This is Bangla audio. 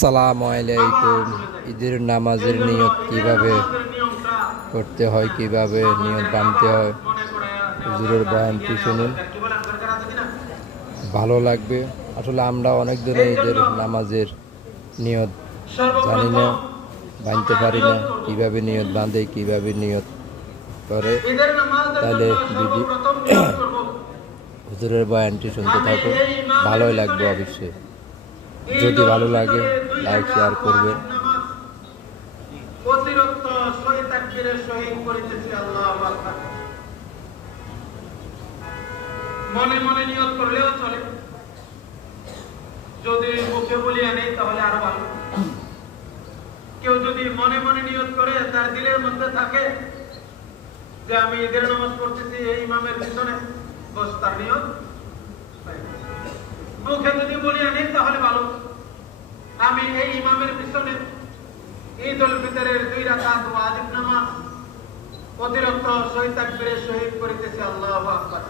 আসসালামু আলাইকুম। ঈদের নামাজের নিয়ত কিভাবে করতে হয়, কিভাবে নিয়ত বানতে হয়, হুজুরের বয়ানটি শুনুন, ভালো লাগবে। আসলে আমরা অনেক দিনে ঈদের নামাজের নিয়ত জানি না, বানতে পারি না, কিভাবে নিয়ত বাঁধে, কিভাবে নিয়ত করে। তাহলে ভিডিও হুজুরের বয়ানটি শুনতে থাকুন, ভালোই লাগবে অবশ্যই। যদি ভালো লাগে লাইক শেয়ার করবেন। অতিরিক্ত শহীদ তাকবীরের শহীদ করিতেছি আল্লাহু আকবার। মনে মনে নিয়ত করলেও চলে, যদি মুখে বলিয়া নেই তাহলে আরো ভালো। কেউ যদি মনে মনে নিয়ত করে, তার দিলের মধ্যে থাকে যে আমি ঈদের নামাজ পড়তেছি এই ইমামের পিছনে, বস তার নিয়ত। মুখে যদি বলিয়া নেই তাহলে ভালো, আমি এই ইমামের পিছনে ঈদ উল ফিতরের 2 রাকাত ওয়াজিব নামাজ অতিরিক্ত শহীদ তাকবীরের শহীদ করিতেছি আল্লাহু আকবার।